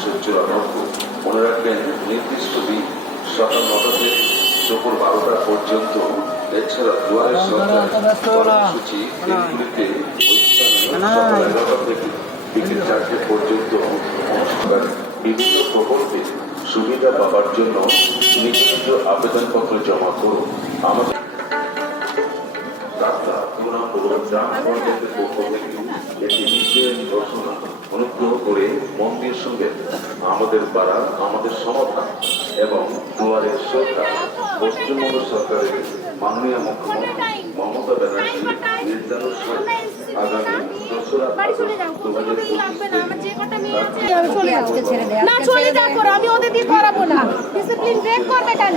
চুরানব্বই মনে রাখবেন নির্দিষ্ট দিন সকাল নটা দুপুর বারোটা পর্যন্ত এছাড়া দুয়ারের কর্মসূচি দিনগুলিতে সকাল এগারোটা থেকে বিকেল চারটে পর্যন্ত অনুষ্ঠান বিভিন্ন প্রকল্পে সুবিধা পাওয়ার জন্য নিজ নিজ আবেদনপত্র জমা করুন আমাদের রাস্তা তুলনা করুন গ্রাম পঞ্চায়েতের পক্ষ করে মন দিয়ে শুনবেন আমাদের পাড়া আমাদের সমাধান এবং দুয়ারের সরকার পশ্চিমবঙ্গ সরকারের মাননীয় মুখ্যমন্ত্রী মমতা ব্যানার্জি নির্দেশন আগামী দোসরা বাড়ি চলে যাও দু হাজার না আমার যে কটা মেয়ে আছে আমি চলে আজকে ছেড়ে দে না চলে যা করো আমি ওদের দিয়ে করাবো না ডিসিপ্লিন ব্রেক করবে কেন